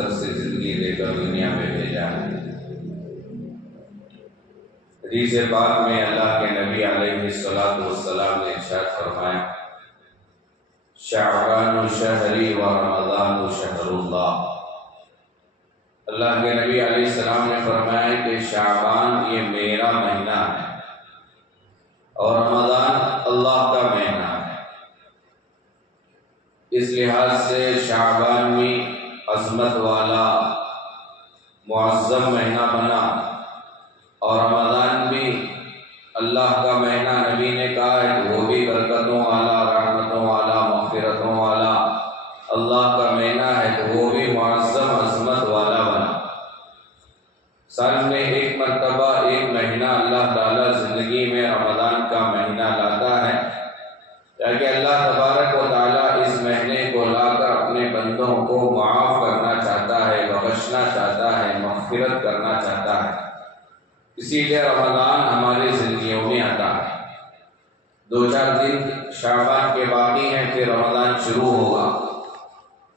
مختصر سی زندگی دے کر دنیا میں بھیجا ہے۔ حدیث پاک میں اللہ کے نبی علیہ السلام نے ارشاد فرمایا، شعبان شہری و رمضان شہر اللہ۔ اللہ کے نبی علیہ السلام نے فرمایا کہ شعبان یہ میرا مہینہ ہے اور رمضان اللہ کا مہینہ ہے۔ اس لحاظ سے شعبان بھی عظمت والا معظم مہینہ بنا اور رمضان بھی اللہ کا مہینہ، نبی نے کہا ہے کہ وہ بھی برکتوں والا، رحمتوں والا، مغفرتوں والا اللہ کا مہینہ ہے، تو وہ بھی معظم عظمت والا بنا۔ سال میں ایک مرتبہ ایک مہینہ اللہ تعالیٰ زندگی میں رمضان کا مہینہ لاتا ہے، تاکہ اللہ تبارک و تعالیٰ اس مہینے کو لا کر اپنے بندوں کو معاف کرنا چاہتا ہے، بخشنا چاہتا ہے، مغفرت کرنا چاہتا ہے۔ اسی لیے رمضان ہماری زندگیوں میں آتا ہے۔ 2-4 دن شعبان کے باقی ہیں، پھر رمضان شروع ہوگا۔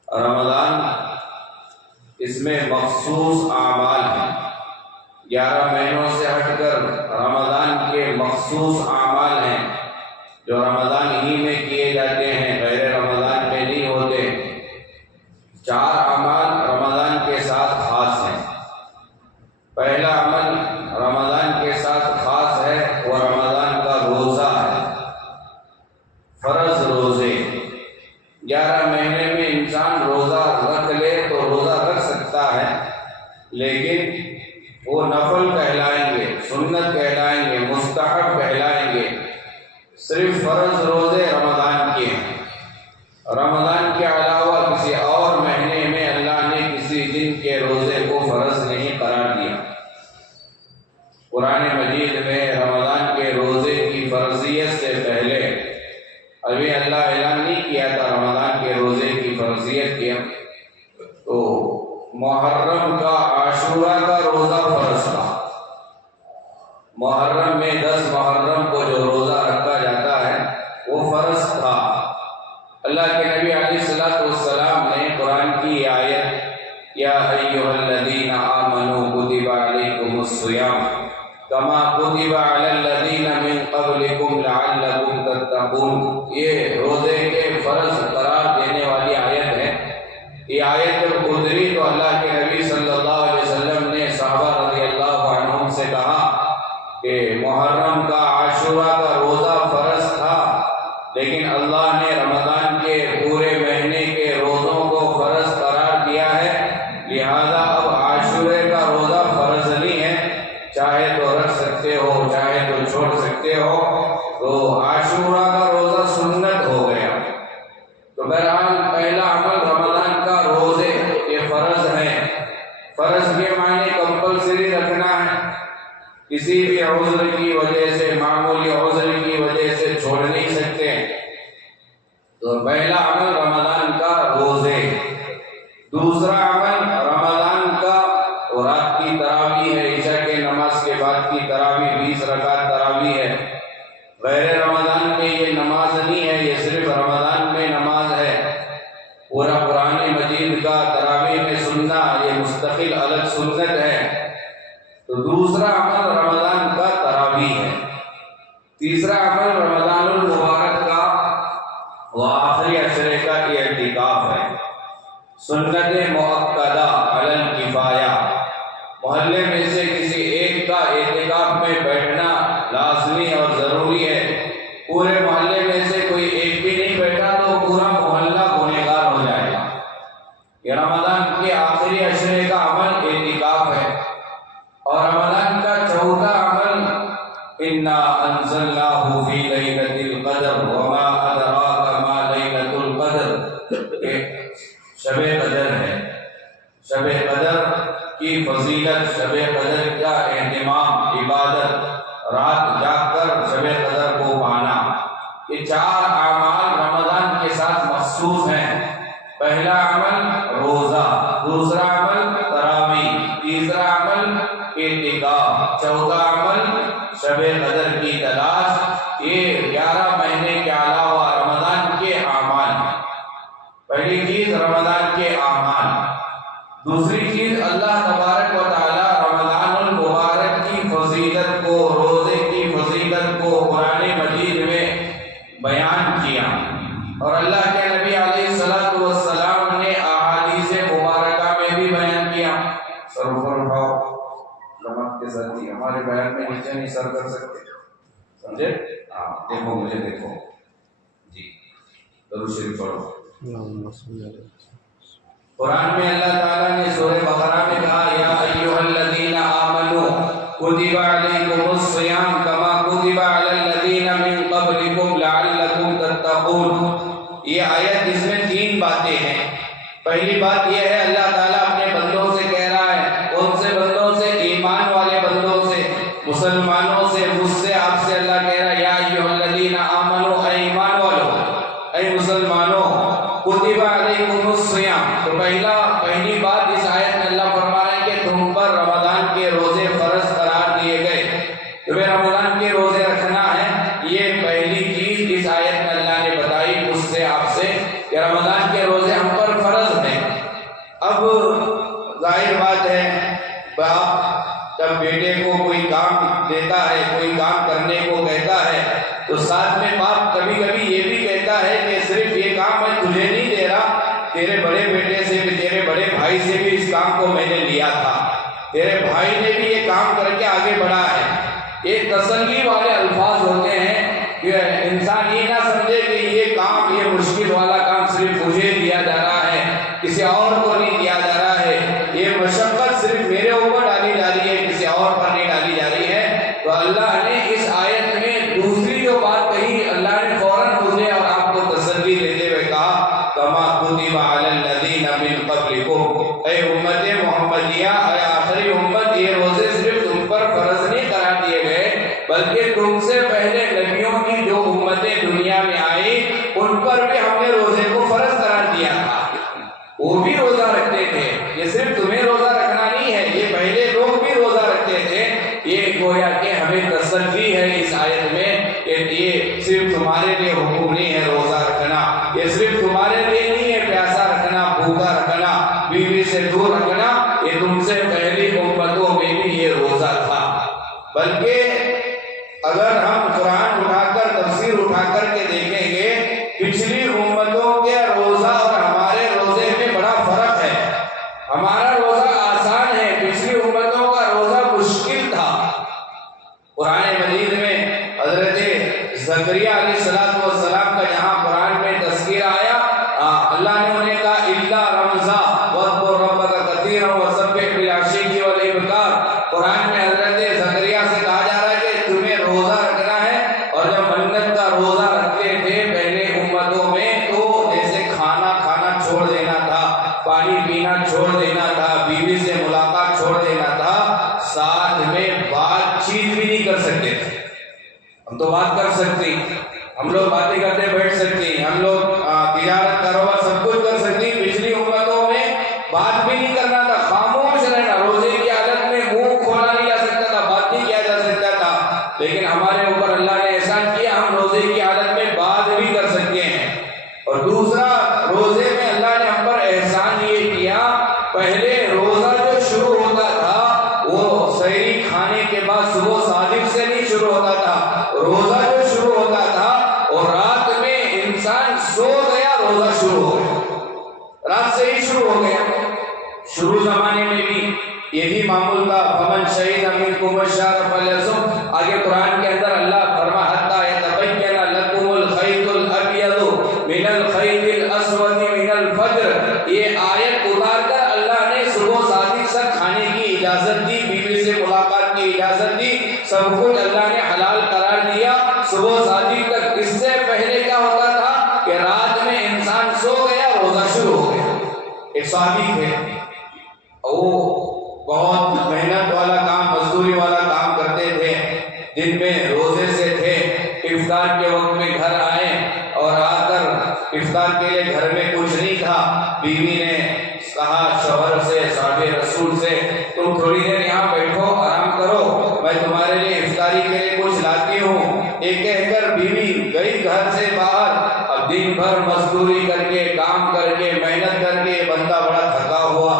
رمضان اس میں مخصوص اعمال ہیں، 11 مہینوں سے ہٹ کر رمضان کے مخصوص اعمال ہیں جو رمضان ہی میں کیے جاتے ہیں، غیر رمضان میں نہیں ہوتے۔ 4 اعمال رمضان کے ساتھ خاص ہیں۔ پہلا عمل رمضان کے ساتھ خاص ہے وہ رمضان کا روزہ ہے، فرض روزے۔ 11 مہینے میں انسان روزہ رکھ لے تو روزہ رکھ سکتا ہے، لیکن وہ نفل کہلائیں گے، سنت کہلائیں گے، مستحب کہلائیں گے۔ صرف فرض روزے رمضان کے ہیں۔ رمضان کے علاوہ کسی اور مہینے میں اللہ نے کسی دن کے روزے کو فرض نہیں قرار دیا۔ قرآن مجید میں رمضان کے روزے کی فرضیت سے پہلے ابھی اللہ اعلان نہیں کیا تھا رمضان کے روزے کی فرضیت کیا، تو محرم کا عاشورہ کا روزہ فرض تھا۔ محرم میں 10 محرم کو جو روزہ رکھا جاتا ہے وہ فرض تھا۔ اللہ کے نبی علیہ السلام نے قرآن کی آیت یا ایھا الذین آمنوا کتب علیکم الصیام کما کتب علی الذین من قبلکم لعلکم تتقون، یہ روزے کے فرض قرار دینے والی آیت ہے۔ یہ آیت جب اتری تو اللہ کے نبی صلی اللہ علیہ وسلم نے صحابہ رضی اللہ عنہم سے کہا کہ محرم کا عاشورہ کا روزہ فرض تھا، لیکن اللہ نے رمضان کے پورے مہینے کے روزوں کو فرض قرار دیا ہے، لہذا اب عاشورے کا روزہ فرض نہیں ہے، چاہے تو رکھ سکتے ہو، چاہے تو چھوڑ سکتے ہو۔ تو عاشورہ کا روزہ سنت ہو گیا۔ تو بہرحال پہلا عمل رمضان کا روزے یہ فرض ہیں۔ فرض کے معنی کمپلسری رکھنا ہے، کسی بھی عذر کی وجہ سے، معمولی عذر کی وجہ سے چھوڑ نہیں سکتے۔ تو پہلا عمل رمضان کا روزے۔ دوسرا عمل رمضان کا رات کی تراویح ہے، عشاء کے نماز کے بعد کی تراویح 20 رکعت تراویح ہے۔ غیر رمضان میں یہ نماز نہیں ہے، یہ صرف رمضان میں نماز ہے۔ پورا قرآن مجید کا تراویح میں سننا یہ مستقل الگ سنت ہے۔ تو دوسرا عمل رمضان کا تراویح ہے۔ تیسرا عمل رمضان المبارک کا وہ آخری عشرے کا اعتکاف ہے، سنت مؤکدہ علی الکفایہ۔ محلے میں سے کسی ایک کا اعتکاف میں بیٹھنا لازمی اور ضروری ہے۔ پورے محلے میں سے کوئی ایک بھی نہیں بیٹھا تو پورا محلہ گنہگار ہو جائے گا۔ یہ رمضان کے آخری عشرے کا عمل اعتکاف ہے۔ اور رمضان کا چوتھا عمل انا انزلناہ فی لیلۃ القدر وما ادراک ما لیلۃ القدر، شب قدر ہے۔ شب قدر کی فضیلت، شب قدر کا اہتمام، عبادت، رات جاگ کر شب قدر کو پانا، یہ 4 اعمال رمضان کے ساتھ مخصوص ہیں۔ پہلا عمل روزہ، دوسرا عمل تراویح، تیسرا عمل اعتکاف، چوتھا عمل شب قدر کی تلاش۔ یہ 11 مہینے کے علاوہ رمضان کے اعمال ہیں۔ پہلی چیز رمضان کے اعمال، دوسری چیز اللہ تبارک و تعالی رمضان المبارک کی فضیلت کو، روزے کی فضیلت کو قرآن مجید میں بیان کیا، اور اللہ کے نبی علیہ الصلوۃ والسلام نے احادیث مبارکہ میں بھی بیان کیا۔ سر اوپر اٹھاؤ جماعت کے ساتھ، ہمارے بیان میں نیچے نہیں سر کر سکتے، سمجھے؟ ہاں دیکھو مجھے دیکھو جی، درود شریف پڑھو۔ قرآن میں اللہ تعالیٰ نے سورہ بقرہ میں کہا یا ایھا الذین آمنوا کتب علیکم الصیام کما کتب علی الذین من قبلکم لعلکم تتقون۔ یہ آیت اس میں تین باتیں ہیں۔ پہلی بات یہ ہے اللہ تعالیٰ اپنے بندوں سے کہہ رہا ہے، کون سے بندوں سے؟ ایمان والے بندوں سے، مسلمانوں سے، مجھ سے، آپ سے اللہ کہہ رہا ہے یا ایھا الذین آمنوا، اے ایمان والو، اے مسلمانوں، کتب علیکم الصیام۔ تو پہلی بات اس آیت میں اللہ فرما رہے ہیں کہ تم پر رمضان کے روزے فرض قرار دیے گئے، تمہیں رمضان کے روزے رکھنا ہے۔ یہ پہلی چیز اس آیت میں اللہ نے بتائی مجھ سے، آپ سے، کہ رمضان کے روزے ہم پر فرض ہیں۔ اب ظاہر بات ہے، باپ جب بیٹے کو کوئی کام دیتا ہے، کوئی کام کرنے کو کہتا ہے، تو ساتھ میں باپ کبھی کبھی یہ بھی کہتا ہے کہ صرف یہ کام میں تجھے نہیں دے رہا، تیرے بڑے بیٹے سے بھی، تیرے بڑے بھائی سے بھی اس کام کو میں نے لیا تھا، تیرے بھائی نے بھی یہ کام کر کے آگے بڑھا ہے۔ یہ تسلی والے الفاظ ہوتے ہیں کہ انسان یہ نہ سمجھے کہ یہ کام، یہ مشکل والا کام صرف مجھے دیا جا رہا ہے، کسی اور کو نہیں دیا جا رہا ہے، یہ مشقت صرف میرے اوپر ڈالی جا رہی ہے، کسی اور پر نہیں ڈالی جا رہی ہے۔ تو اللہ نے اس آیت میں دوسری جو بات کہی، اللہ نے فوراً مجھے اور آپ کو تسلی دیتے ہوئے کہا کما کتب علی الذین من قبلکم، اے امت محمدیہ، اے آخری امت، یہ روزے صرف تم پر فرض نہیں قرار دیے گئے، بلکہ تم سے پہلے نبیوں کی جو امتیں دنیا میں آئی ان پر بھی ہم نے روزے کو فرض قرار دیا تھا، وہ بھی روزہ رکھتے تھے۔ یہ صرف تمہیں روزہ رکھنا نہیں ہے، یہ پہلے لوگ بھی روزہ رکھتے تھے۔ یہ گویا کہ ہمیں تسلی ہے اس آیت میں کہ یہ صرف تمہارے لیے حکم نہیں ہے روزہ رکھنا، یہ صرف تمہارے لیے نہیں ہے پیاسا رکھنا، بھوکا رکھنا، بیوی سے دور رکھنا، یہ تم سے پہلی امتوں میں بھی یہ روزہ تھا۔ بلکہ اگر ہم قرآن اٹھا کر، تفسیر اٹھا کر کے دیکھیں گے، پچھلی امتوں کے روزہ اور ہمارے روزے میں بڑا فرق ہے۔ ہمارا روزہ آسان ہے، پچھلی امتوں کا روزہ مشکل تھا۔ قرآن مجید میں حضرت زکریا علیہ السلام کا جہاں قرآن میں تذکرہ آیا، اللہ نے انہیں کہا الا رمضان واذکر ربک کثیرا وسبح بالعشی والابکار۔ قرآن میں حضرت زکریا سے کہا جا رہا ہے کہ تمہیں روزہ رکھنا ہے، اور جب منت کا روزہ رکھتے تھے پہلے امتوں میں تو جیسے کھانا چھوڑ دینا تھا، پانی پینا چھوڑ دینا تھا، بیوی سے ملاقات چھوڑ دینا تھا، ساتھ میں بات چیت بھی نہیں کر سکتے تھے۔ ہم تو بات کر سکتے ہیں، ہم لوگ باتیں کرتے بیٹھ سکتے ہیں، ہم لوگ تجارت کاروبار سب کچھ کر سکتے ہیں۔ پچھلی امتوں میں بات بھی نہیں کرنا تھا، خاموش رہنا، روزے کی عادت میں منہ کھولا نہیں جا سکتا تھا، بات نہیں کیا جا سکتا تھا۔ لیکن ہمارے اوپر اللہ نے احسان کیا، ہم روزے کی عادت میں بات بھی کر سکتے ہیں۔ اور دوسرا، روزے میں اللہ نے ہم پر احسان یہ کیا، پہلے روزہ جو شروع ہوتا تھا وہ سحری کھانے کے بعد صبح صادق سے نہیں شروع ہوتا تھا، روزہ جو شروع ہوتا تھا اور رات میں انسان سو گیا روزہ شروع ہو گیا، رات سے ہی شروع ہو گیا۔ شروع زمانے میں بھی یہی معمول تھا، فمن شہید منکم الشہر فلیصم۔ آگے قرآن کے اندر اللہ فرما حتی یتبین لکم الخیط الابیض من الخیط الاسود من الفجر۔ یہ آیت اتار کر اللہ نے صبح صادق تک کھانے کی اجازت دی، بیوی سے ملاقات کی اجازت دی، سب کچھ اللہ نے حلال قرار دیا صبح صادق تک۔ اس سے پہلے کیا ہوتا تھا کہ رات میں انسان سو گیا روزہ شروع ہو گیا۔ ایک صادق ہے، وہ بہت محنت والا کام، مزدوری والا کام کرتے تھے، دن میں روزے سے تھے، افطار کے وقت میں گھر آئے اور آ کر افطار کے لیے گھر میں کچھ نہیں تھا۔ بیوی نے کہا شوہر سے، صاحب رسول سے، تم تھوڑی دیر یہاں بیٹھو، آرام کرو، میں تمہارے لیے افطاری کے لیے کچھ لاتی ہوں۔ یہ کہہ کر بیوی گئی گھر سے باہر۔ اب دن بھر مزدوری کر کے، کام کر کے، محنت کر کے بندہ بڑا تھکا ہوا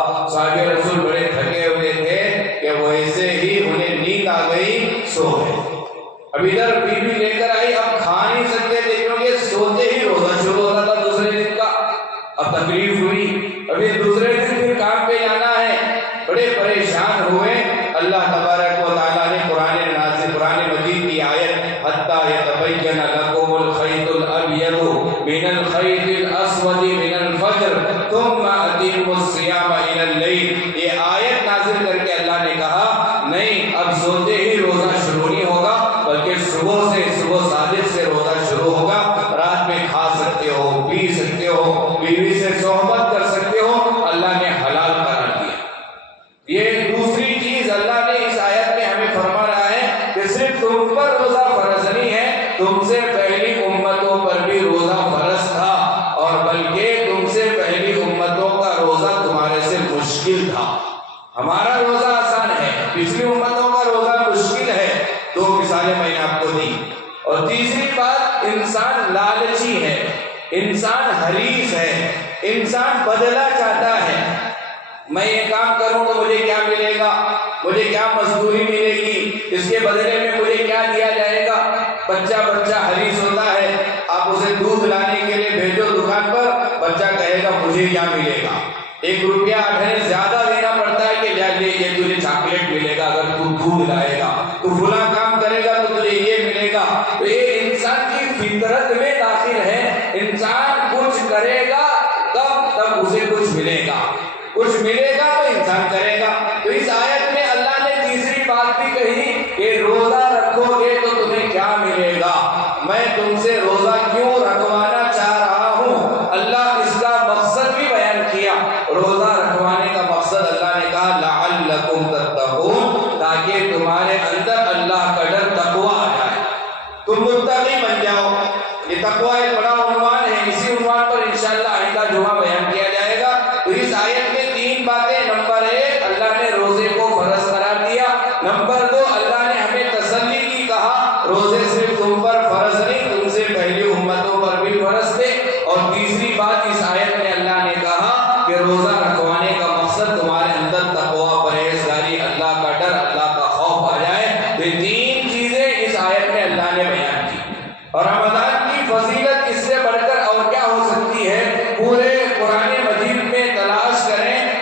الليل، یہ آیت نازل کر کے اللہ نے کہا نہیں اب سوتے ہی روزہ شروع نہیں ہوگا، بلکہ صبح صادق سے روزہ شروع ہوگا۔ رات میں کھا سکتے ہو، پی سکتے ہو، بیوی سے صحبت کر سکتے ہو، اللہ نے حلال قرار دیا۔ یہ دوسری چیز اللہ نے اس آیت میں ہمیں فرما رہا ہے کہ صرف تم پر روزہ فرض نہیں ہے، تم سے پہلی امتوں پر بھی روزہ فرض تھا، اور بلکہ تم سے پہلی امتوں کا روزہ تمہارے سے مشکل تھا۔ ہمارا روزہ آسان ہے، پچھلی امتوں کا روزہ مشکل ہے۔ دو مثالیں میں نے آپ کو دی۔ اور تیسری بات، انسان لالچی ہے، انسان حریص ہے، انسان بدلہ چاہتا ہے۔ میں یہ کام کروں تو مجھے کیا ملے گا، مجھے کیا مزدوری ملے گی، اس کے بدلے میں مجھے کیا دیا جائے گا۔ بچہ حریص ہوتا ہے، آپ اسے دودھ لانے کے لیے بھیجو دکان پر، بچہ کہے گا مجھے کیا ملے گا، 1 روپیہ 8 آنے زیادہ دینا پڑتا ہے کہ یہ تجھے چاکلیٹ ملے گا اگر تو دودھ لائے گا، تو فلاں کام کرے گا تو تجھے یہ ملے گا۔ تو یہ انسان کی فطرت میں داخل ہے، انسان کچھ کرے گا تب اسے کچھ ملے گا، کچھ ملے گا تو انسان کرے گا۔ تو اس آیت میں اللہ نے تیسری بات بھی کہی کہ روزہ رکھو گے تو تمہیں کیا ملے گا۔ میں تم سے روزہ کیوں رکھوانا چاہ رہا ہوں، اللہ اس کا مقصد بھی بیان کیا۔ روزہ رکھوانے کا مقصد اللہ نے کہا لعلکم تتقون، تاکہ تمہارے اندر اللہ کا ڈر تقویٰ آ جائے، تم متقی بن جاؤ۔ یہ تقویٰ ایک بڑا عنوان ہے، اسی عنوان پر انشاءاللہ آئندہ جمعہ بیان کیا جائے گا۔ تو اس آیت میں 3 باتیں، نمبر 1 اللہ نے روزے کو فرض قرار دیا، نمبر 2 اللہ نے ہمیں تسلی کی، کہا روزے صرف تم پر فرض نہیں، تم سے پہلی امتوں پر بھی فرض تھے، اور تیسری بات اس آیت میں اللہ نے کہا کہ روزہ رکھوانے کا مقصد تمہارے اندر تقویٰ، پرہیزگاری، اللہ کا ڈر، اللہ کا خوف آ جائے۔ یہ 3 چیزیں اس آیت میں اللہ نے بیان کی۔ اور رمضان کی فضیلت اس سے بڑھ کر اور کیا ہو سکتی ہے، پورے قرآن مجید میں تلاش کریں،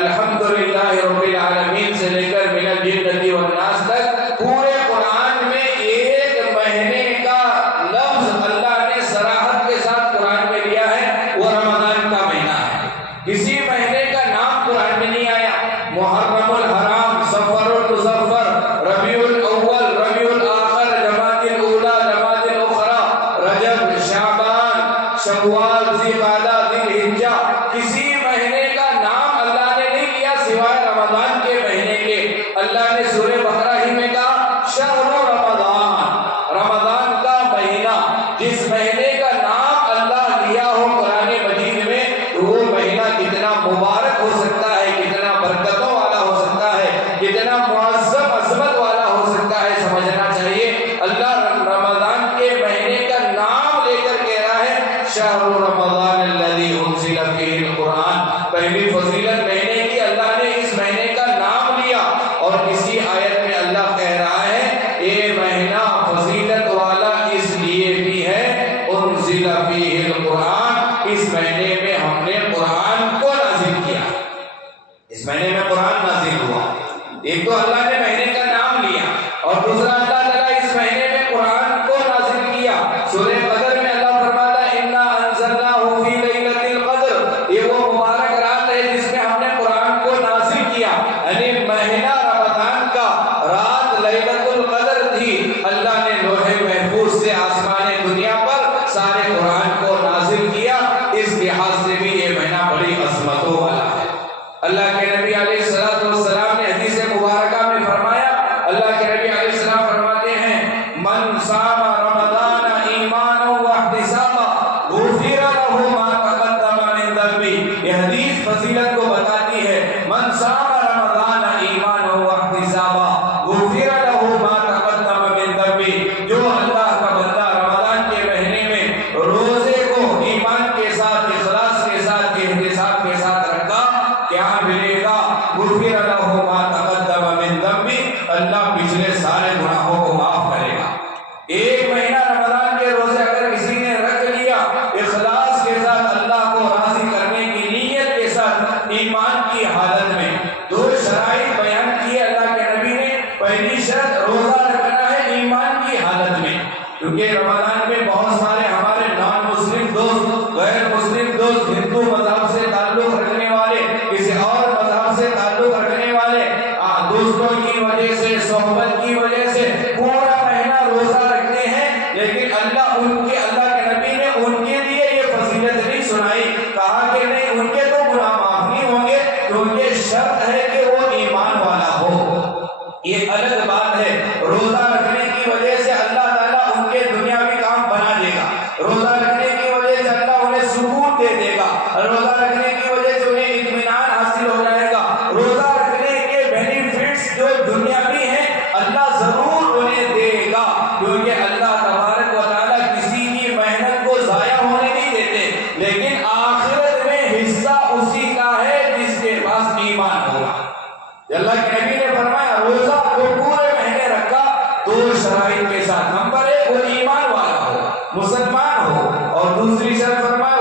الحمدللہ رب العالمین سے لے کر من الجنۃ والناس تک، پورے قرآن میں 1 مہینے کا لفظ اللہ نے صراحت کے ساتھ قرآن میں لیا ہے، وہ رمضان کا مہینہ ہے۔ کسی مہینے کا نام قرآن میں نہیں آیا، محرم الحرام، صفر المظفر، ربیع الاول، ربیع الاخر، جمادی الاولی، جمادی الاخری، رجب، شعبان، شوال، ذی القعدہ، ذی الحجہ، کسی مہینے کا نام اللہ نے نہیں لیا سوائے رمضان کے مہینے کے۔ اللہ نے سورہ بقرہ ہی میں کہا شہر رمضان، رمضان کا مہینہ، جس مہینے کا نام اللہ لیا ہو قرآن مجید میں، تو وہ مہینہ کتنا مبارک ہو سکتا ہے، کتنا برکتوں والا ہو سکتا ہے، کتنا معظم عظمت والا ہو سکتا ہے، سمجھنا چاہیے۔ اللہ رمضان کے مہینے کا نام لے کر کہہ رہا ہے شہر رمضان الذی انزل فیہ القرآن، پہلی فضیلت مہینے کی اللہ نے اس مہینے کا نام لیا، اور اسی آیت میں اللہ کہہ رہا ہے یہ مہینہ فضیلت والا اس لیے بھی ہے انزل فیہ القرآن، اس مہینے میں ہم نے قرآن کو نازل کیا، اس مہینے میں قرآن نازل ہوا۔ ایک تو اللہ نے مہینے کا نام لیا، اور دوسرا اللہ تعالیٰ اس مہینے میں قرآن کو نازل کیا۔ سورہ قدر میں اللہ فرماتا ہے انا انزلناہ فی لیلۃ القدر، یہ وہ مبارک رات ہے جس میں ہم نے قرآن کو نازل کیا، یعنی مہینہ رمضان کا رات لیلۃ القدر تھی، اللہ نے لوح محفوظ سے آسمان دنیا پر سارے قرآن کو نازل کیا۔ اس لحاظ سے بھی یہ مہینہ بڑی عظمتوں والا ہے۔ اللہ کے نبی علیہ السلام نے حدیث مبارکہ میں فرمایا، اللہ کے نبی علیہ السلام فرماتے ہیں من صام رمضان ایمانا واحتسابا غفر له ما تقدم من ذنبه، یہ حدیث فضیلت کو بتاتی ہے، من صام رمضان ایمانا واحتسابا غفر له ما تقدم من ذنبه، جو اللہ کا بندہ رمضان کے مہینے میں روزے کو ایمان کے ساتھ، اخلاص کے ساتھ، احتساب کے ساتھ رکھا، کیا ملے گا؟ غفر له ما تقدم من ذنبه، اللہ پچھلے سارے گناہوں کو معاف کرے گا۔ ایک مہینہ رمضان کے روزے اگر کسی نے رکھ لیا اخلاص کے ساتھ، اللہ کو راضی کرنے کی نیت کے ساتھ، ایمان کی حالت میں، 2 شرائط بیان کی اللہ کے نبی نے۔ پہلی شرط روزہ رکھنا ہے ایمان کی حالت میں، کیونکہ رمضان میں بہت سارے ہمارے نان مسلم دوست، غیر مسلم دوست، ہندو مذہب سے تعلق رکھنے والے، کسی اور مذہب شرط ہے کہ وہ ایمان والا ہو۔ یہ الگ بات ہے، روزہ رکھنے کی وجہ سے اللہ تعالیٰ ان کے دنیاوی کام بنا دے گا، روزہ رکھنے کی وجہ سے اللہ انہیں سکون دے دے گا، روزہ رکھنے کی وجہ سے انہیں اطمینان حاصل ہو جائے گا، روزہ رکھنے کے بینیفٹس جو دنیاوی ہیں اللہ ضرور انہیں دے گا، کیونکہ اللہ تبارک و تعالیٰ کسی کی محنت کو ضائع ہونے نہیں دیتے، لیکن آخرت میں حصہ اسی کا ہے جس کے پاس ایمان ہوگا۔ اللہ کے نبی نے فرمایا روزہ جو پورے مہینے رکھا دو شرائط کے ساتھ، نمبر ایک وہ ایمان والا ہو، مسلمان ہو، اور دوسری شرط فرمایا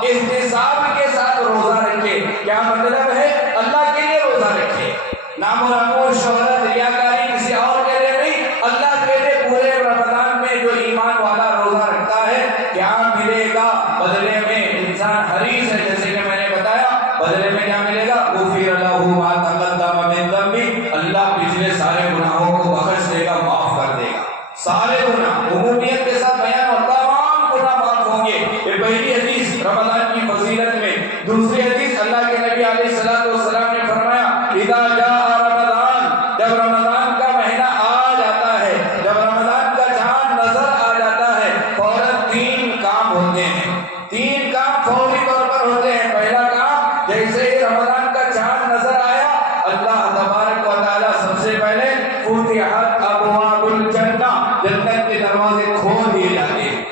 احتساب کے ساتھ روزہ رکھے۔ کیا مطلب ہے؟ اللہ کے لیے روزہ رکھے، نام و نامور، شہرت، ریاکاری کسی اور کے لیے نہیں، اللہ کے لیے پورے رمضان میں جو ایمان والا روزہ رکھتا ہے کیا ملے گا بدلے میں؟ انسان حریص ہے، جیسے کہ میں نے بتایا، بدلے میں کیا ملے گا؟ غفر لہ ما تقدم من ذنبہ، اللہ پچھلے سارے گناہوں کو بخش دے گا، معاف کر دے گا، سارے گناہ عمومیت کے ساتھ بیان اور تمام گناہ معاف ہوں گے۔ یہ پہلی حدیث رمضان کی فضیلت میں۔ دوسری حدیث اللہ کے نبی علیہ الصلوۃ والسلام نے فرمایا اذا جاء رمضان، جب رمضان کا مہینہ آ جاتا ہے، جب رمضان کا چاند نظر آ جاتا ہے، فوراً تین کام ہوتے ہیں، تین کام فوری طور پر ہوتے ہیں۔ پہلا کام، جیسے ہی رمضان کا چاند نظر آیا اللہ تبارک و تعالیٰ سب سے پہلے فتحت ابواب الجنہ، جنت کے دروازے کھول دیے جاتے ہیں۔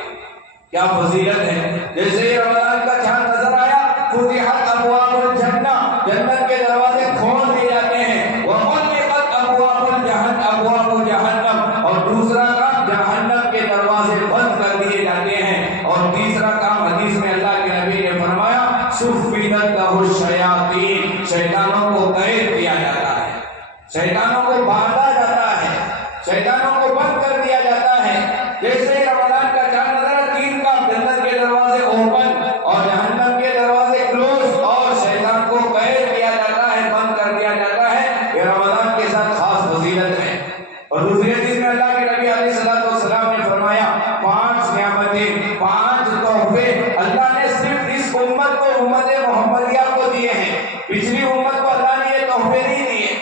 کیا فضیلت ہے! جیسے ہی رمضان کا چاند نظر آیا فتحت ابواب الجنہ، جنت کے دروازے کھول دیے جاتے ہیں۔ وغلقت ابواب جہنم، اور دوسرا کام جہنم کے دروازے بند کر دیے جاتے ہیں۔ اور تیسرا کام حدیث میں اللہ کے نبی نے فرمایا سفیدت لہ الشیاطین، شیطانوں کو قید کیا جاتا ہے، شیطانوں کو باندھا جاتا ہے، شیطانوں کو بند کر دیا جاتا ہے۔ جیسے رمضان کا چاند نظر، تین کام، جنت کے دروازے اوپن اور جہنم کے دروازے کلوز، اور شیطان کو قید کیا جاتا ہے، بند کر دیا جاتا ہے۔ یہ رمضان کے ساتھ خاص فضیلت ہے۔ اور دوسری حدیث میں اللہ کے نبی علیہ الصلوۃ والسلام نے فرمایا 5 نعمتیں، 5 تحفے اللہ نے صرف اس امت کو، امت محمدیہ کو دیے ہیں، پچھلی امت کو اللہ نے یہ تحفے نہیں دیے،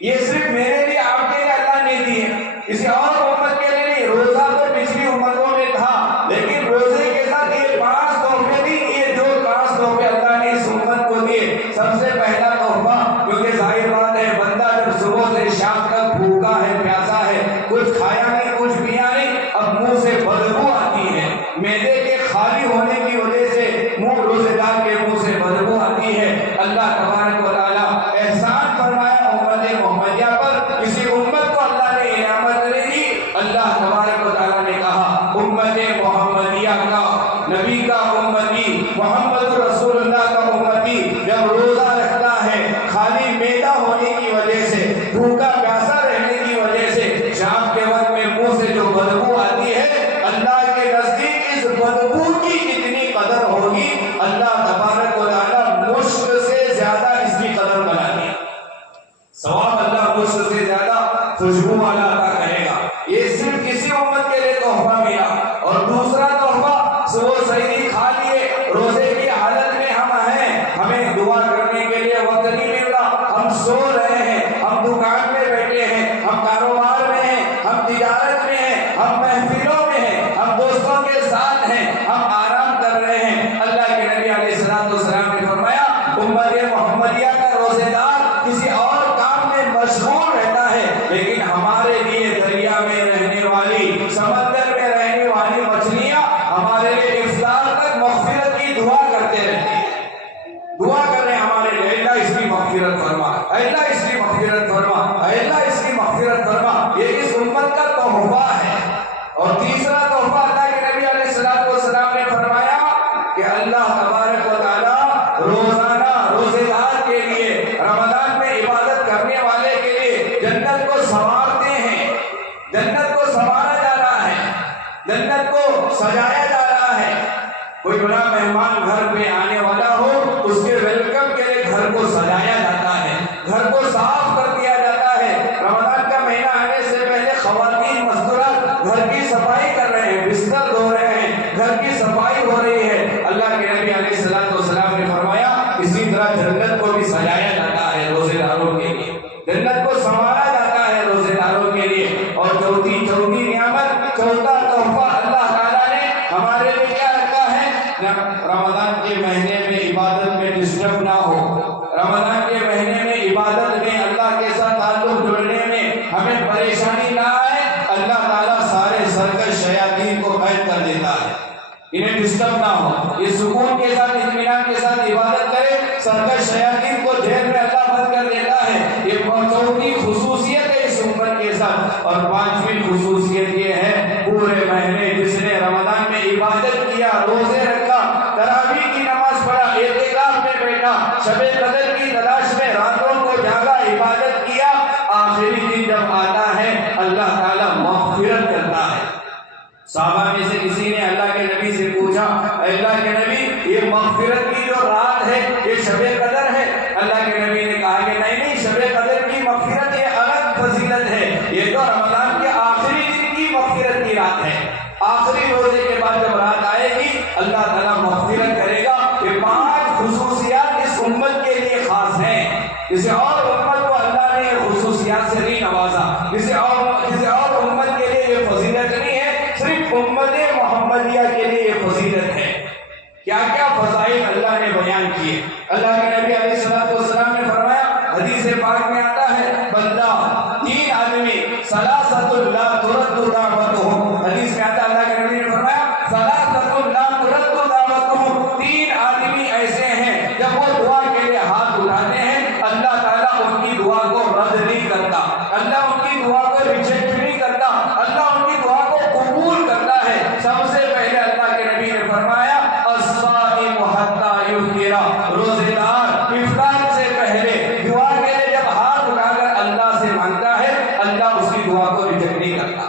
یہ صرف میرے لیے، آپ کے لیے اللہ نے دیے، کسی اور امت کے لیے نہیں۔ روزہ تو پچھلی امتوں میں تھا، لیکن روزے کے ساتھ یہ 5 تحفے نہیں، یہ جو 5 تحفے اللہ نے اس امت کو دیے۔ سب سے پہلا تحفہ، کیونکہ ظاہر بات ہے بندہ جب صبح سے شام تک بھوکا ہے، پیاسا ہے، کچھ کھایا نہیں، کچھ پیا نہیں، اب منہ سے بدبو آتی ہے، معدے کے خالی ہونے کی وجہ سے منہ، روزے دار کے منہ سے بدبو آتی ہے۔ اللہ تبارک و تعالیٰ احسان فرمایا امت محمدیہ پر، کسی امت کو اللہ نے نعمت نہیں دی۔ اللہ تبارک و تعالیٰ نے کہا امت محمدیہ کا، نبی کا امتی، محمد رسول اللہ کا امتی جب روزہ رکھتا ہے، خالی معدہ ہونے کی وجہ سے، بھوکا پیاسا رہنے کی وجہ سے، شام کے وقت میں منہ سے جو بدبو آتی ہے، اللہ کے نزدیک اس بدبو کی کتنی قدر ہوگی، اللہ تبارک و تعالیٰ مشک سے زیادہ اس کی قدر بنا دی، ثواب اللہ مشک سے زیادہ خوشبو والا عطا کرے گا۔ یہ صرف کسی امت کے لیے تحفہ ملا۔ اور دوسرا تحفہ، صبح سحری کھا لیے، روزے کی حالت میں ہم ہیں، ہمیں دعا کرنے کے لیے وقت نہیں مل رہا، ہم سو رہے ہیں، ہم دکان میں بیٹھے ہیں، ہم کاروبار میں ہیں، ہم تجارت میں ہیں، ہم محفلوں میں ہیں، ہم دوستوں کے ساتھ ہیں، ہم آرام کر رہے ہیں۔ اللہ کے نبی علیہ الصلوۃ والسلام نے فرمایا امت محمدیہ کا روزے دار کسی اور کام میں مشغول رہتا ہے، لیکن ہمارے لیے دریا میں رہنے والی، سمندر میں رہنے والی مچھلیاں ہمارے لیے افطار تک مغفرت کی دعا کرتے رہتی ہیں، دعا کر رہے ہیں ہمارے لیے، اللہ اس کی مغفرت فرما، اللہ اس کی مغفرت فرما، اللہ اس کی مغفرت فرما۔ یہ اس امت کا تحفہ ہے۔ اور تیسرا تحفہ اللہ کے نبی علیہ الصلوۃ والسلام نے فرمایا کہ اللہ تبارک و تعالیٰ روزانہ روزے دار کے لیے، رمضان میں عبادت کرنے والے کے لیے جنت کو سنوارتے ہیں، جنت کو سنوارا جا رہا ہے، جنت کو سجایا جا رہا ہے۔ کوئی بڑا مہمان گھر پہ آنے والا ہو، اس کے ویلکم کے لیے گھر کو سجایا جاتا ہے، گھر کو صاف کر دیا جاتا ہے۔ رمضان کا مہینہ آنے سے پہلے خواتین مستورات سجایا جاتا ہے روزے داروں کے لیے، جنت کو سنوارا جاتا ہے روزے داروں کے لیے۔ اور چوتھی نعمت، چوتھا تحفہ اللہ تعالیٰ نے ہمارے لیے کیا رکھا ہے؟ رمضان کے مہینے میں عبادت میں ڈسٹرب نہ ہو، رمضان کے مہینے میں عبادت میں اللہ کے ساتھ تعلق جوڑنے میں ہمیں پریشانی نہ آئے، اللہ تعالیٰ سارے سرکش شیاطین کو قید کر دیتا ہے، انہیں ڈسٹرب نہ ہو، یہ سکون کے ساتھ اطمینان کے ساتھ عبادت کرے، سرکش شیاطین کو جیل میں اللہ بند کر دیتا ہے۔ یہ چوتھی خصوصیت ہے اس امت کے ساتھ۔ اور پانچویں خصوصیت یہ ہے، پورے مہینے جس نے رمضان میں عبادت کیا، روزے رکھا، تراویح کی نماز پڑھا، اعتکاف میں بیٹھا، شب قدر کی تلاش میں راتوں کو جاگا، عبادت کیا، آخری دن جب آتا ہے اللہ تعالیٰ مغفرت کرتا ہے۔ صحابہ میں سے کسی نے اللہ کے نبی سے پوچھا، اللہ کے نبی یہ مغفرت کی جو رات ہے یہ شب قدر ہے؟ اللہ کے نبی نے کہا کہ نہیں، شب قدر کی مغفرت یہ الگ فضیلت ہے، یہ تو رمضان کے آخری دن کی مغفرت کی رات ہے۔ آخری روزے کے بعد جب رات آئے گی اللہ تعالیٰ مغفرت کرے گا۔ یہ 5 خصوصیات اس امت کے لیے خاص ہیں، کسی اور امت کو اللہ نے یہ خصوصیات سے نہیں نوازا، کسی اور امت کے لیے یہ فضیلت نہیں ہے، صرف امت محمدیہ کے لیے یہ فضیلت ہے۔ کیا کیا فضائل اللہ نے بیان کیے؟ اللہ کے نبی علیہ السلام نے فرمایا، حدیث پاک میں آتا ہے، بندہ 3 آدمی ثلاثۃ لا ترد دعوتهم، حدیث میں آتا ہے اللہ کے نبی نے فرمایا ثلاثۃ لا ترد دعوتهم، 3 آدمی ایسے ہیں جب وہ دعا کے لیے ہاتھ اٹھاتے ہیں اللہ تعالیٰ ان کی دعا کو رد نہیں کرتا، اللہ ان کی دعا کو ریجیکٹ نہیں کرتا، اللہ ان کی دعا کو قبول کرتا ہے۔ سب سے پہلے اللہ کے نبی نے فرمایا الصائم حتی یفطر، روزے دار افطار سے پہلے دعا کے لیے جب ہاتھ اٹھا کر اللہ سے مانگتا ہے اللہ اس کی دعا کو ریجیکٹ نہیں کرتا۔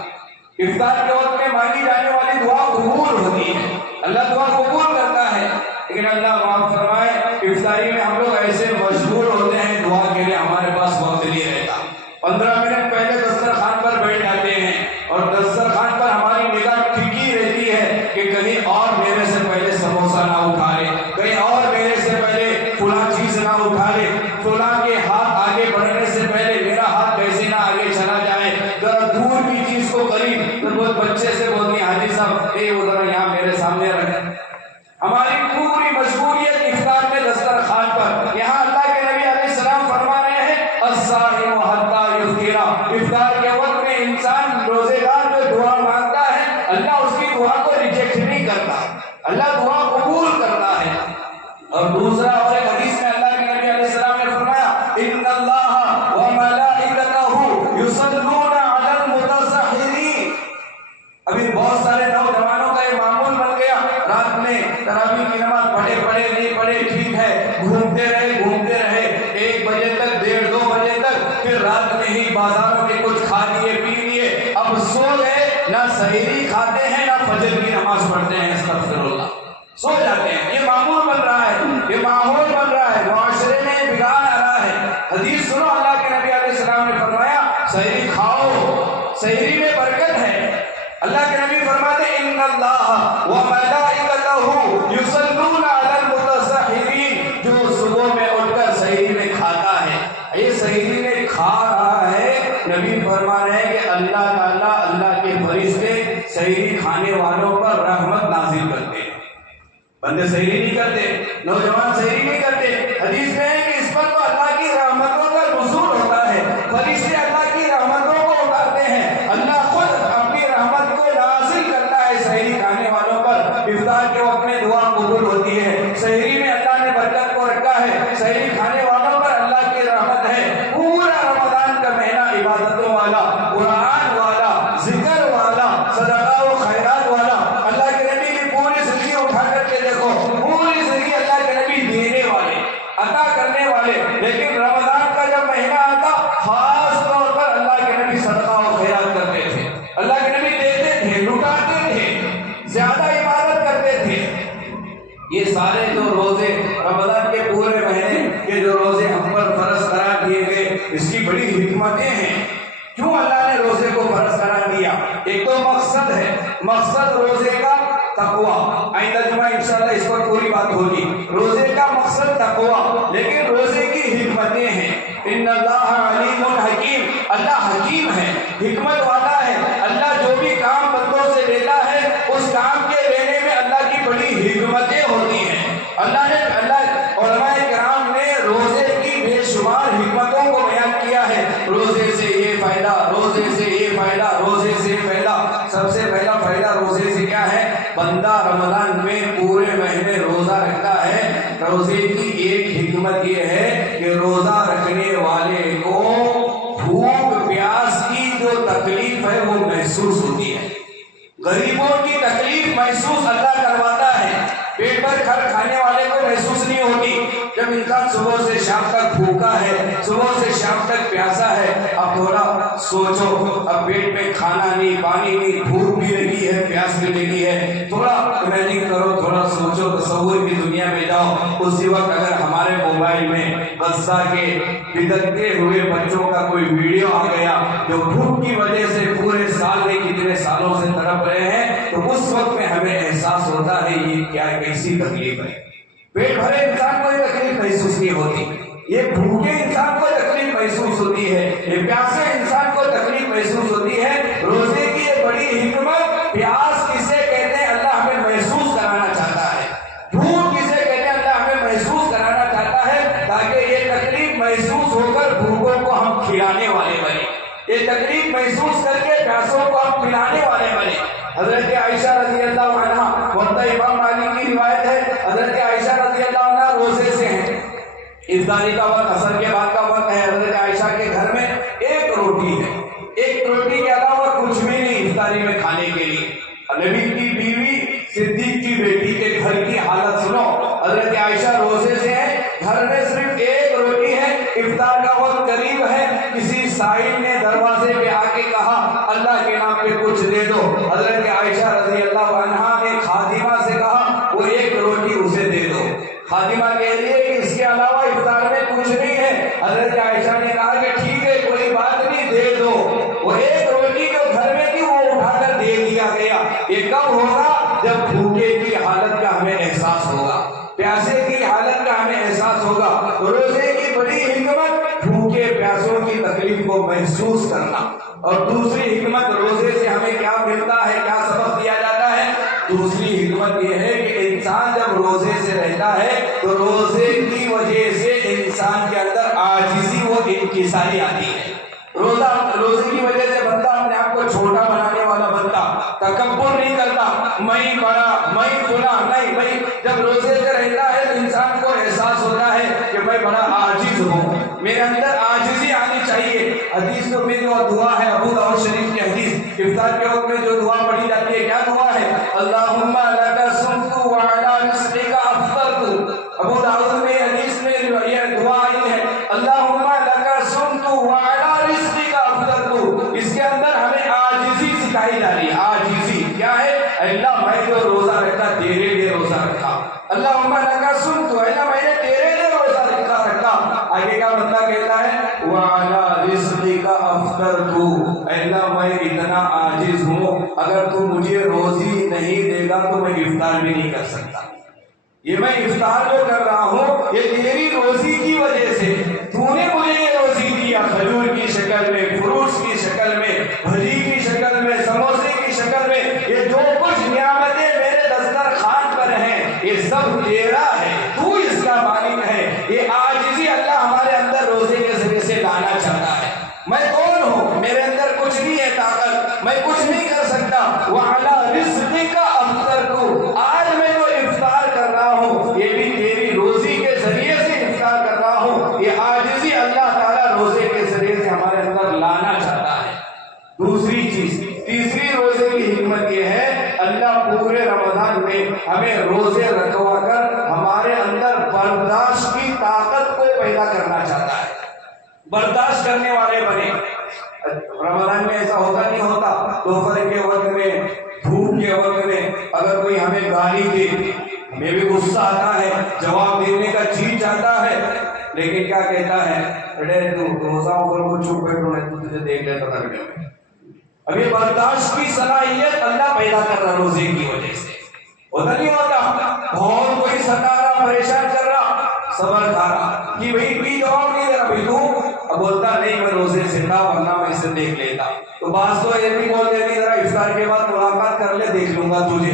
افطار کے وقت میں مانگی جانے والی دعا قبول ہوتی ہے، اللہ دعا قبول کرتا ہے، لیکن اللہ معاف فرمائے افطاری میں ہم لوگ ایسے مشغول ہوتے ہیں دعا کے لیے ہمارے پاس وقت نہیں رہتا۔ 15 منٹ پہلے دسترخوان پر بیٹھ جاتے ہیں اور دسترخوان پر ہماری نگاہ ٹکی رہتی ہے کہ کہیں اور میرے سے پہلے سموسہ نہ اٹھا لے، کہیں اور میرے سے پہلے فلاں چیز نہ اٹھا لے، فلاں کے ہاتھ آگے بڑھنے سے پہلے میرا ہاتھ کیسے نہ آگے چلا جائے، ذرا دور کی چیز کو قریب، تو بہت بچے سے بولتی حاجی صاحب وہ ذرا یہاں میرے سامنے رکھیں۔ ہماری پوری مشغولیت افطار میں دسترخوان پر، یہاں اللہ کے نبی علیہ السلام فرما رہے ہیں الصائم حتی یفطر، افطار کے وقت میں انسان روزے دار جو دعا مانگتا ہے اللہ اس کی دعا کو ریجیکٹ نہیں کرتا، اللہ دعا قبول کرتا ہے۔ اور دوسرا اور ایک حدیث میں اللہ کے نبی علیہ السلام نے فرمایا ان اللہ وملائکتہ یصلون علی المتسحرین، ابھی بہت سارے نوجوانوں کا یہ معمول بن گیا، رات میں تراویح کی نماز پڑھے نہیں پڑھے ٹھیک ہے، گھومتے رہے 1 بجے تک 1:30 2 بجے تک، پھر رات میں ہی بازاروں میں کچھ کھا لیے پی لیے، اب سو گئے، نہ سحری کھاتے ہیں نہ فجر کی نماز پڑھتے ہیں، استغفر اللہ، سو جاتے ہیں۔ یہ معمول بن رہا ہے، یہ ماحول بن رہا ہے، معاشرے میں بگاڑ آ رہا ہے۔ حدیث سنو، اللہ کے نبی علیہ السلام نے فرمایا سحری کھاؤ، سحری میں برکت ہے۔ اللہ کے نبی فرماتے ان اللہ وملائکتہ یصلون علی المتسحرین، جو صبح میں اٹھ کر سحری میں کھاتا ہے، یہ سحری میں کھا رہا ہے، نبی فرما رہے ہیں کہ اللہ تعالیٰ اللہ کے فرشتے سحری کھانے والوں پر رحمت نازل کرتے ہیں۔ بندے سحری نہیں کرتے، نوجوان سحری نہیں کرتے، حدیث میں ہے کہ اس پر تو اللہ کی رحمتوں کا نزول ہوتا ہے، فرشتے اللہ کی رحمتوں کو اتارتے ہیں، اللہ خود اپنی رحمت کو نازل کرتا ہے سحری کھانے والوں پر۔ افطار کے وقت میں دعا قبول ہوتی ہے، سحری میں اللہ نے برکت کو رکھا ہے، سحری کھانے والوں پر اللہ کی رحمت ہے۔ پورا رمضان کا مہینہ عبادتوں والا، قرآن والا، ذکر والا، صدقہ و خیرات والا، اللہ کے نبی کی پوری زندگی اٹھا کر کے دیکھو، پوری زندگی اللہ کے نبی دینے والے، عطا کرنے والے، لیکن رمضان کا جب مہینہ آتا خاص طور پر اللہ کے نبی صدقہ و خیرات کرتے تھے، اللہ کے نبی دیتے تھے، لٹاتے تھے، زیادہ عبادت کرتے تھے۔ یہ سارے جو روزے رمضان کے پورے مہینے کے جو روزے ہم پر فرض قرار دیے گئے، اس کی بڑی حکمتیں ہیں۔ کیوں اللہ نے روزے کو فرض قرار دیا؟ ایک تو مقصد ہے، مقصد روزے کا تقوی. آئندہ جمعہ انشاءاللہ اس پر پوری بات ہوگی. روزے کا مقصد تقوی، لیکن روزے کی حکمتیں ہیں. ان اللہ علیم حکیم، اللہ حکیم ہے، حکمت والا ہے. اللہ جو بھی کام بندوں سے لیتا ہے اس کام کے لینے میں اللہ کی بڑی حکمتیں ہوتی ہیں. اللہ علماء کرام نے روزے کی بے شمار حکمتوں کو بیان کیا ہے. روزے سے یہ فائدہ، روزے سے یہ فائدہ، روزے سے یہ فائدہ. سب سے پہلا فائدہ روزے سے کیا ہے؟ بندہ رمضان میں پورے مہینے روزہ رکھتا ہے. روزے کی ایک حکمت یہ ہے کہ روزہ رکھنے والے کو بھوک پیاس کی جو تکلیف ہے وہ محسوس ہوتی ہے. غریبوں کی تکلیف محسوس اللہ کرواتا ہے. پیٹ بھر کھانے والے کو محسوس نہیں ہوتی. جب انسان صبح سے شام تک بھوکا ہے، صبح سے شام تک پیاسا ہے، اب تھوڑا سوچو، اب پیٹ میں کھانا نہیں، پانی نہیں، بھوک بھی لگی ہے، پیاس بھی لگی ہے. تھوڑا امیجن کرو، تھوڑا سوچو، تصور کی دنیا میں جاؤ. اسی وقت اگر ہمارے موبائل میں غزہ کے بھٹکتے ہوئے بچوں کا کوئی ویڈیو آ گیا جو بھوک کی وجہ سے پورے سال میں کتنے سالوں سے تڑپ رہے ہیں، تو اس وقت میں ہمیں احساس ہوتا ہے یہ کیا کیسی تکلیف ہے. پیٹ بھرے انسان کو یہ تکلیف محسوس نہیں ہوتی، یہ بھوکے انسان کو تکلیف محسوس ہوتی ہے، یہ پیاسے انسان کو تکلیف محسوس ہوتی ہے. روزے کی یہ بڑی حکمت، پیاس کسے کہتے ہیں اللہ ہمیں محسوس کرانا چاہتا ہے. بھوک کسے کہتے ہیں اللہ ہمیں محسوس کرانا چاہتا ہے تاکہ یہ تکلیف محسوس ہو کر بھوکوں کو ہم کھلانے والے بنے، یہ تکلیف محسوس کر کے پیاسوں کو ہم پلانے والے بنے. حضرت عائشہ رضی اللہ عنہ، موطا امام مالک کی روایت ہے، حضرت عائشہ رضی اللہ عنہ روزے سے ہیں. افطاری کا وقت، عصر کے بعد کا وقت ہے. حضرت عائشہ کے گھر میں ایک روٹی ہے، ایک روٹی کے علاوہ کچھ بھی نہیں افطاری میں کھانے کے لیے. نبی کی بیوی صدیق کی بیٹی کے گھر کی حالت سنو. حضرت عائشہ روزے سے ہیں، گھر میں صرف ایک روٹی ہے، افطار کا وقت قریب ہے. کسی سائل نے دروازے پہ آ کے کہا اللہ کے نام پہ کچھ دے دو. حضرت عائشہ رضی اللہ عنہا نے خادمہ سے کہا وہ ایک روٹی اسے دے دو. خادمہ کہہ رہی ہے کہ اس کے علاوہ افطار میں کچھ نہیں ہے. حضرت عائشہ نے کہا کہ ٹھیک ہے کوئی بات نہیں، دے دو. وہ ایک روٹی جو گھر میں تھی وہ اٹھا کر دے دیا گیا. یہ کب ہوگا؟ جب بھوکے کی حالت کا ہمیں احساس ہوگا، پیاسے کی حالت کا ہمیں احساس ہوگا. روزے کی بڑی حکمت بھوکے پیاسوں کی تکلیف کو محسوس کرنا. اور دوسری حکمت روزے سے ہمیں کیا ملتا ہے، کیا سبق دیا جاتا ہے؟ دوسری حکمت یہ ہے کہ انسان جب روزے سے رہتا ہے تو روزے کی وجہ سے انسان کے اندر عاجزی و انکساری آتی ہے. روزے کی وجہ سے بندہ اپنے آپ کو چھوٹا بنانے والا بنتا، تکبر نہیں کرتا، میں بڑا، میں فلاں نہیں. بھائی جب روزے سے رہتا ہے تو انسان کو احساس ہوتا ہے کہ میں بڑا عاجز ہوں، میرے اندر عاجزی آنی چاہیے. حدیث میں جو دعا ہے، ابو داؤد شریف کی حدیث، افطار کے وقت میں جو دعا پڑھی جاتی ہے، کیا دعا ہے؟ اللہم لک صمت وعلی رزقک افطرت. ابو داؤد میں حدیث میں یہ دعا آئی ہے، اللہم لک صمت وعلی رزقک افطرت. اس کے اندر ہمیں عاجزی سکھائی جا رہی ہے. عاجزی کیا ہے؟ اللہ میں جو روزہ رکھتا تیرے لیے روزہ رکھا. اللہم لک صمت، اللہ میں نے تیرے لیے روزہ رکھا. آگے کا بندہ کہتا ہے وعلی رزقک افطرت، اللہ میں اتنا عاجز ہوں اگر تو مجھے روزی نہیں دے گا تو میں افطار بھی نہیں کر سکتا. یہ میں افطار جو کر رہا ہوں یہ تیری روزی کی وجہ سے، تو نے مجھے یہ روزی دیا، کھجور کی شکل میں، فروٹس کی شکل میں، بھجی کی شکل میں، سموسے کی شکل میں. یہ جو کچھ نعمتیں میرے دسترخوان پر ہیں یہ سب تیرا ہے، تو اس کا مالک ہے. یہ عاجزی اللہ ہمارے اندر روزے کے ذریعے سے لانا چاہتا ہے. میں کون ہوں؟ میرے اندر کچھ نہیں ہے طاقت، میں کچھ نہیں کر سکتا. وعلی رزقک افطرت، آج میں جو افطار کر رہا ہوں یہ بھی تیری روزی کے ذریعے سے افطار کر رہا ہوں. یہ عاجزی اللہ تعالیٰ روزے کے ذریعے سے ہمارے اندر لانا چاہتا ہے. دوسری چیز، تیسری روزے کی حکمت یہ ہے اللہ پورے رمضان میں ہمیں روزے رکھوا کر ہمارے اندر برداشت کی طاقت کو پیدا کرنا چاہتا ہے. برداشت کرنے والے بنے. رمضان میں ایسا ہوتا نہیں ہوتا، دوپہر کے وقت میں، دھوپ کے وقت میں اگر کوئی ہمیں گالی دے ہمیں بھی غصہ آتا ہے، جواب دینے کا جی چاہتا ہے، لیکن کیا کہتا ہے؟ بیٹے تو روزہ اوپر کو چپ بیٹھو نہیں تو تجھے دیکھ لیتا تھا بیٹے. ابھی برداشت کی صلاحیت اللہ پیدا کر رہا روزے کی وجہ سے. ہوتا نہیں ہوتا؟ بہت کوئی ستا رہا، پریشان کر رہا، صبر کھا رہا کہ بھائی پی جاؤ نہیں ذرا بھی تو، اب بولتا نہیں میں روزے سے تھا ورنہ میں اسے دیکھ لیتا. تو بعض تو یہ بھی بول دیتی ذرا افطار کے بعد ملاقات کر لے، دیکھ لوں گا تجھے.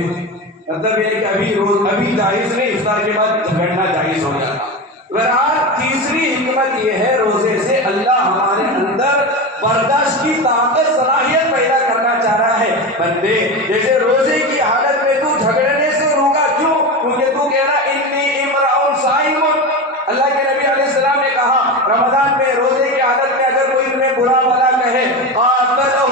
مطلب یہ کہ ابھی جائز نہیں، افطار کے بعد جھگڑنا جائز ہو جاتا. بہرحال تیسری حکمت یہ ہے روزے سے اللہ ہمارے اندر برداشت کی طاقت صلاحیت پیدا کرنا چاہ رہا ہے. بندے جیسے روزے کی حالت میں تو جھگڑنے سے روکا، کیوں؟ کیونکہ تو کہہ رہا انی امرؤ صائم. اللہ کے نبی علیہ السلام نے کہا رمضان میں روزے کی حالت میں اگر کوئی تمہیں برا بھلا کہے، قاتلہ،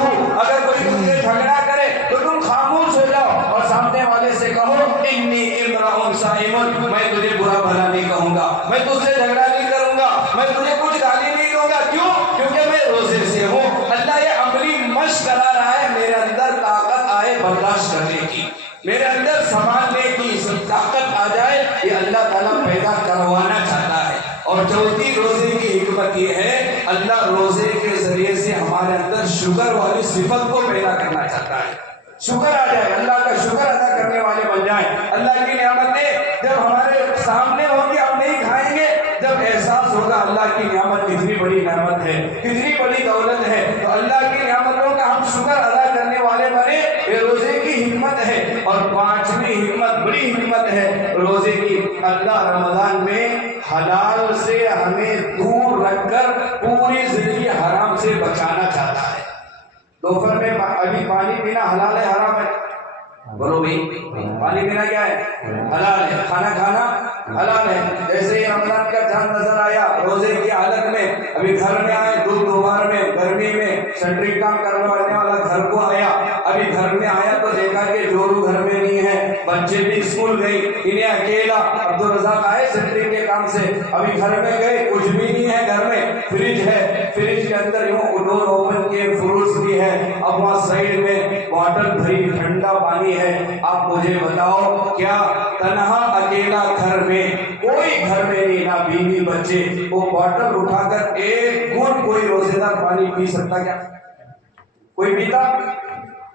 اگر کوئی تم سے جھگڑا کرے تو تم خاموش ہو جاؤ اور سامنے والے سے کہو انی امرؤ صائم، میں تجھے برا بھلا نہیں کہوں گا، میں تجھ سے جھگڑا نہیں کروں گا، میں تجھے کچھ گالی نہیں دوں گا. کیوں؟ کیونکہ میں روزے سے ہوں. اللہ یہ عملی مشق کرا رہا ہے میرے اندر طاقت آئے برداشت کرنے کی، میرے اندر سنبھالنے کی طاقت آ جائے، یہ اللہ تعالیٰ پیدا کروانا چاہتا ہے. اور چوتھی روزے کی حکمت یہ ہے اللہ روزے کے ذریعے سے ہمارے اندر شکر والی صفت کو پیدا کرنا چاہتا ہے. شکر آ جائے، اللہ کا شکر ادا کرنے والے بن جائیں. اللہ کی نعمتیں جب ہمارے سامنے ہوں گی ہم نہیں کھائیں گے، جب احساس ہوگا اللہ کی نعمت کتنی بڑی نعمت ہے، کتنی بڑی دولت ہے، تو اللہ کی نعمتوں کا ہم شکر ادا کرنے والے بنے. یہ روزے کی حکمت ہے. اور پانچویں حکمت، بڑی حکمت ہے روزے کی، اللہ رمضان میں حلال سے ہمیں دور رکھ کر پوری زندگی حرام سے بچانا چاہتا ہے. دوپہر میں ابھی پانی پینا حلال ہے حرام ہے؟ بولو بھائی، پانی پینا کیا ہے؟ حلال ہے. کھانا کھانا حلال ہے. جیسے ہی رمضان کا چاند نظر آیا روزے کی حالت میں، ابھی گھر میں آئے دوپہر میں گرمی میں سینٹرک کام کرنے والا گھر کو آیا، ابھی گھر میں آیا تو دیکھا کہ جورو گھر میں نہیں ہے، بچے بھی اسکول گئی، انہیں اکیلا عبدالرزاق آئے سینٹرک کے کام سے، ابھی گھر میں گئے کچھ بھی نہیں ہے گھر میں، فریج ہے، فریج کے اندر یوں ڈور اوپن کے فروٹس بھی ہے، اب وہاں سائڈ میں بوتل بھری ٹھنڈا پانی ہے. آپ مجھے بتاؤ کیا تنہا اکیلا گھر میں کوئی گھر میں نہیں، نہ بیوی بچے، وہ بوتل اٹھا کر ایک گھونٹ کوئی روزے دار پانی پی سکتا کیا؟ کوئی پیتا؟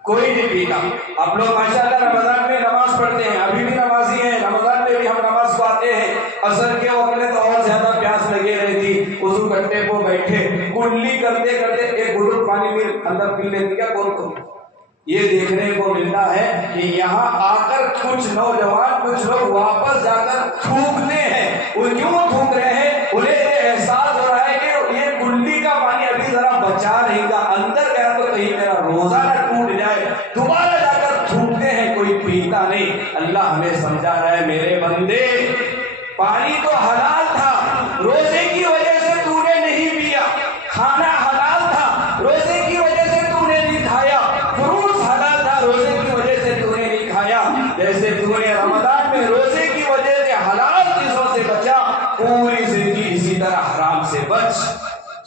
کوئی نہیں پیتا. آپ لوگ ماشاءاللہ رمضان میں نماز پڑھتے ہیں، ابھی بھی نمازی ہیں، رمضان میں بھی ہم نماز پڑھتے ہیں. عصر کے وقت میں تو اور زیادہ پیاس لگے رہتی، وضو کرتے کو بیٹھے کنڈلی کرتے کرتے ایک گھونٹ پانی بھی اندر پی لیتے کیا کون کو؟ یہ دیکھنے کو ملتا ہے کہ یہاں آ کر کچھ نوجوان کچھ لوگ واپس جا کر تھوکتے ہیں. وہ کیوں تھوک رہے ہیں؟ انہیں یہ احساس ہو رہا ہے کہ یہ کنڈلی کا پانی ابھی ذرا بچا رہے گا، اندر گیا تو کہیں میرا روزہ نہ ٹوٹ جائے، دوبارہ جا کر تھوکتے ہیں. کوئی پیتا نہیں. اللہ ہمیں سمجھا رہا ہے میرے بندے پانی تو حلال تھا، روزے کی وجہ سے تو نے نہیں پیا. کھانا حلال تھا، روزے کی وجہ سے تو نے نہیں کھایا. فروٹس حلال تھا، روزے کی وجہ سے تو نے نہیں کھایا. جیسے تو نے رمضان میں روزے کی وجہ سے حلال چیزوں سے بچا، پوری زندگی اسی طرح حرام سے بچ،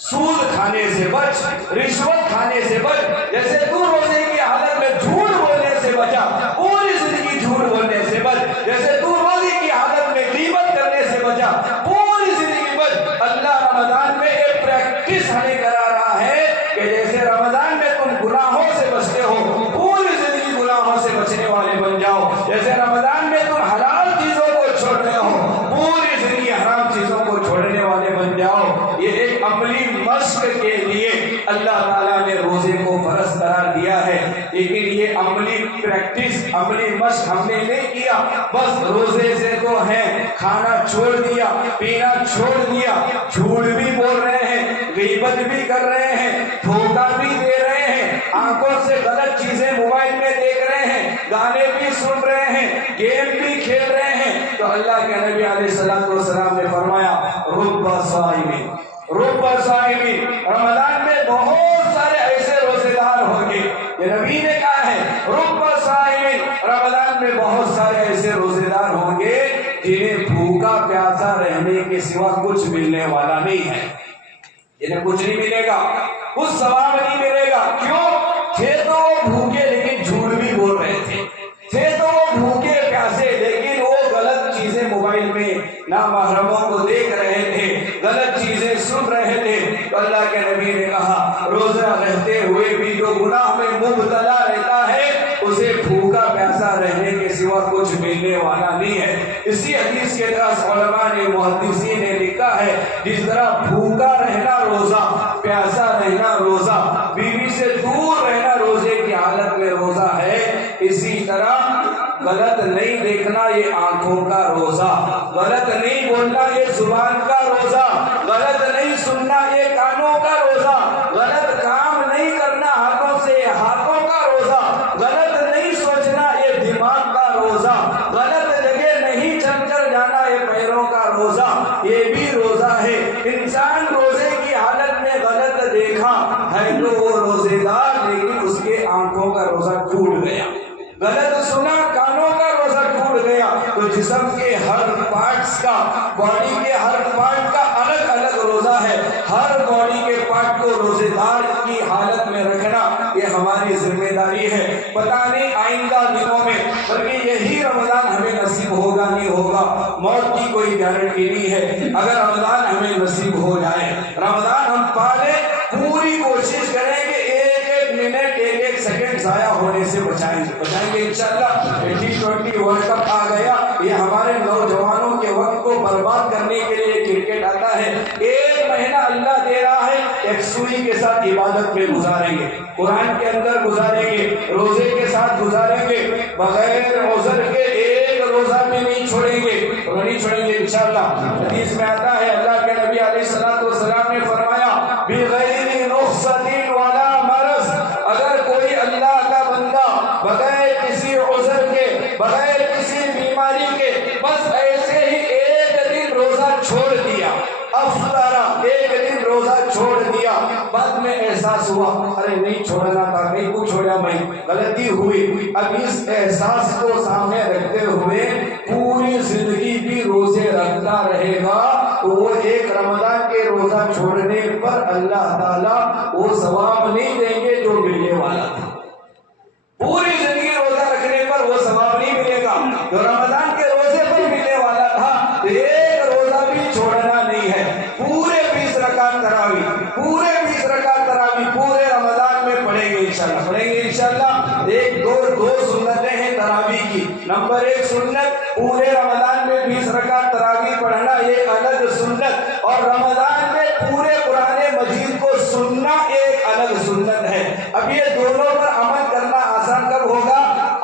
سود کھانے سے بچ، رشوت کھانے سے بچ. جیسے تو روزے کی حالت میں جھوٹ بولنے سے بچا، پوری زندگی جھوٹ بولنے سے بچ. جیسے تو روزے کی حالت میں غیبت کرنے سے بچا، پوری زندگی بچ. اللہ رمضان میں ایک پریکٹس ہمیں کرا رہا ہے کہ جیسے رمضان میں تم گناہوں سے بچتے ہو، پوری زندگی گناہوں سے بچنے والے بن جاؤ. جیسے رمضان میں تم حلال چیزوں کو چھوڑ رہے ہو، پوری زندگی حرام چیزوں کو چھوڑنے والے بن جاؤ. یہ ایک عملی مشق کے لیے اللہ تعالیٰ نے روزے کو فرض قرار دیا ہے. لیکن یہ عملی پریکٹس، عملی مشق ہم نے نہیں کیا. بس روزے سے تو ہیں، کھانا چھوڑ دیا، پینا چھوڑ دیا، جھوٹ بھی بول رہے ہیں، غیبت بھی کر رہے ہیں، دھوکہ بھی دے رہے ہیں، آنکھوں سے غلط چیزیں موبائل میں دیکھ رہے ہیں، گانے بھی سن رہے ہیں، گیم بھی کھیل رہے ہیں. تو اللہ کے نبی علیہ السلام نے فرمایا رب صائمین، رب صائمین، رمضان میں بہت سارے ایسے روزے دار ہوں گے. یہ نبی نے کہا ہے رب صائمین، رمضان میں بہت سارے ایسے روزے دار ہوں گے جنہیں بھوکا پیاسا رہنے کے سوا کچھ ملنے والا نہیں ہے. انہیں کچھ نہیں ملے گا، کچھ ثواب نہیں ملے گا. کیوں؟ تھے تو وہ بھوکے لیکن جھوٹ بھی بول رہے تھے تو وہ بھوکے پیاسے لیکن وہ غلط چیزیں موبائل میں نامحرموں کو دیکھ رہے تھے، غلط چیزیں سن رہے تھے. تو اللہ کے نبی نے کہا روزہ رہتے ہوئے بھی جو گناہ میں مبتلا رہتا ہے اسے بھوکا پیاسا رہنے کے سوا کچھ مل والا نہیں ہے۔ اسی حدیث کے اندر علماء نے محدثین نے لکھا ہے جس طرح بھوکا رہنا روزہ، پیاسا رہنا روزہ، بیوی سے دور رہنا روزے کی حالت میں روزہ ہے، اسی طرح غلط نہیں دیکھنا یہ آنکھوں کا روزہ، غلط نہیں بولنا یہ زبان کا روزہ، غلط نہیں سننا یہ کانوں کا روزہ، غلط کام نہیں کرنا ہاتھوں سے یہ ہاتھوں کا روزہ، غلط نہیں سوچنا یہ دماغ کا روزہ، غلط جگہ نہیں چل کر جانا یہ پیروں کا روزہ، یہ بھی روزہ ہے۔ انسان روزے کی حالت میں غلط دیکھا ہے تو وہ روزے دار، لیکن اس کے آنکھوں کا روزہ ٹوٹ گیا، غلط سنا کانوں کا روزہ ٹوٹ گیا، تو جسم کے ہر پارٹس کا، باڈی کے ہر پارٹ کا الگ الگ روزہ ہے، ہر باڈی کے پارٹ کو روزے دار کی حالت میں رکھنا یہ ہماری ذمہ داری ہے۔ پتہ نہیں آئندہ دنوں میں، بلکہ یہی رمضان ہمیں نصیب ہوگا نہیں ہوگا، موت کی کوئی گارنٹی نہیں ہے۔ اگر رمضان ہمیں نصیب ہو جائے، رمضان ہم پالے، پوری کوشش کریں کہ ایک ایک منٹ ایک ایک سیکنڈ ضائع ہونے سے بچائیں گے انشاءاللہ۔ T20 ورلڈ کپ آ گیا، یہ ہمارے نوجوانوں کے وقت کو برباد کرنے کے لیے کرکٹ آتا ہے۔ ایک مہینہ اللہ دے رہا ہے، ایک سوئی کے ساتھ عبادت میں گزاریں گے، قرآن کے اندر گزاریں گے، روزے کے ساتھ گزاریں گے، بغیر عذر کے ایک روزہ بھی نہیں چھوڑیں گے، انشاءاللہ۔ حدیث میں آتا ہے اللہ کے نبی علیہ الصلوۃ والسلام نے فرمایا بغیر رخصت ولا مرض، اگر کوئی اللہ کا بندہ بغیر کسی عذر کے، بغیر کسی بیماری کے، بس ایسے ہی ایک دن روزہ چھوڑ دیا، افطارا، ایک دن روزہ چھوڑ دیا، بعد میں احساس ہوا ارے نہیں چھوڑنا تھا، نہیں کو چھوڑا میں، غلطی ہوئی، اب اس احساس کو سامنے رکھتے ہوئے پوری زندگی بھی روزے رکھتا رہے گا، تو وہ ایک رمضان کے روزہ چھوڑنے پر اللہ تعالیٰ وہ ثواب نہیں دیں گے جو ملنے والا تھا۔ پوری زندگی روزہ رکھنے پر وہ ثواب نہیں ملے گا جو رمضان کے روزے پر ملنے والا تھا، تو ایک روزہ بھی چھوڑنا نہیں ہے۔ پورے 20 رکعت تراویح، پورے 20 رکعت تراویح پورے رمضان میں پڑھیں گے انشاءاللہ۔ ایک دو سنتیں ہیں تراویح کی۔ نمبر 1 سنت، پورے رمضان میں 20 رکعت تراویح پڑھنا یہ الگ سنت، اور رمضان میں پورے قرآن مجید کو سننا ایک الگ سنت ہے۔ اب یہ دونوں پر عمل کرنا آسان کب ہوگا؟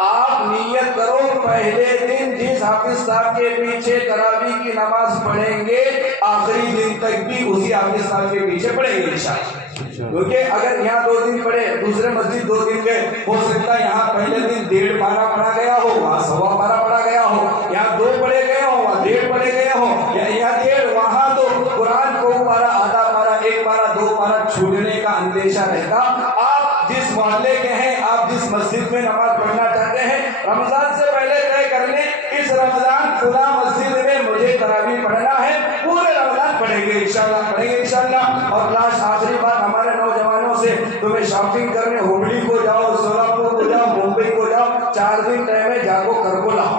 آپ نیت کرو پہلے دن جس حافظ صاحب کے پیچھے تراویح کی نماز پڑھیں گے، آخری دن تک بھی اسی حافظ صاحب کے پیچھے پڑھیں گے انشاءاللہ۔ کیونکہ اگر یہاں 2 دن پڑھے، دوسرے مسجد 2 دن گئے، ہو سکتا ہے یہاں پہلے دن 1.5 پارہ پڑھا گیا ہو، وہاں 1.25 پارہ پڑھا گیا ہو، یہاں 2 پڑھے گئے ہو، وہاں 1.5 پڑھے گئے ہو، یہاں 1.5، وہاں تو قرآن کو پارہ، آدھا پارہ، 1 پارہ، 2 پارہ چھوٹنے کا اندیشہ رہتا۔ آپ جس محلے کے ہیں، آپ جس مسجد میں نماز پڑھنا چاہتے ہیں، رمضان سے پہلے طے کر لیں اس رمضان فلاں مسجد میں مجھے تراویح پڑھنا ہے، پورے رمضان پڑھیں گے انشاءاللہ۔ اور لاسٹ آخری بات ہمارے نوجوانوں سے، تمہیں شاپنگ کرنے ہبلی کو جاؤ، سولاپور کو جاؤ، ممبئی کو جاؤ، 4 دن ٹائم ہے، جاگو کر کو لاؤ،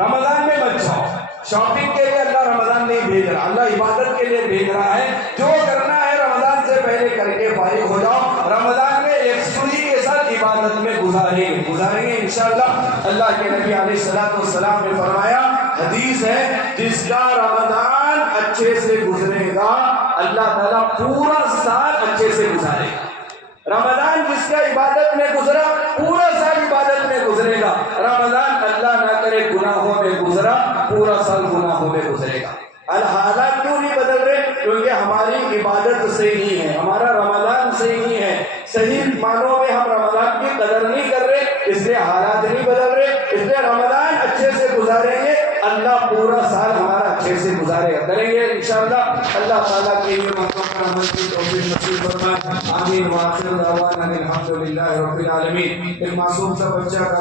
رمضان میں مت جاؤ۔ شاپنگ کے لیے اللہ رمضان نہیں بھیج رہا، اللہ عبادت کے لیے بھیج رہا ہے۔ جو کرنا ہے رمضان سے پہلے کر کے فارغ ہو جاؤ، رمضان میں ایک سوئی کے ساتھ عبادت میں گزاریں گے انشاءاللہ۔ اللہ کے نبی علیہ الصلوۃ والسلام نے فرمایا، حدیث ہے، جس کا رمضان اچھے سے گزرے گا اللہ تعالیٰ پورا سال اچھے سے گزارے گا۔ رمضان جس کا عبادت میں گزرا پورا سال عبادت میں گزرے گا، رمضان اللہ نہ کرے گناہوں میں گزرا پورا سال گناہوں میں گزرے گا۔ حالات کیوں نہیں بدل رہے؟ کیونکہ ہماری عبادت صحیح نہیں ہے، ہمارا رمضان صحیح نہیں ہے، صحیح معنوں میں ہم رمضان کی قدر نہیں کر رہے، اس لیے حالات نہیں بدل رہے۔ اس لیے رمضان اچھے سے گزاریں گے، اللہ پورا سال ہمارا اچھے سے گزارے کریں گے انشاءاللہ۔ اللہ تعالیٰ کے لیے باتوں پر عمل کی توفیق نصیب فرمائے، آمین۔ وآخر دعوانا الحمدللہ رب العالمین۔ ایک معصوم سا بچہ کا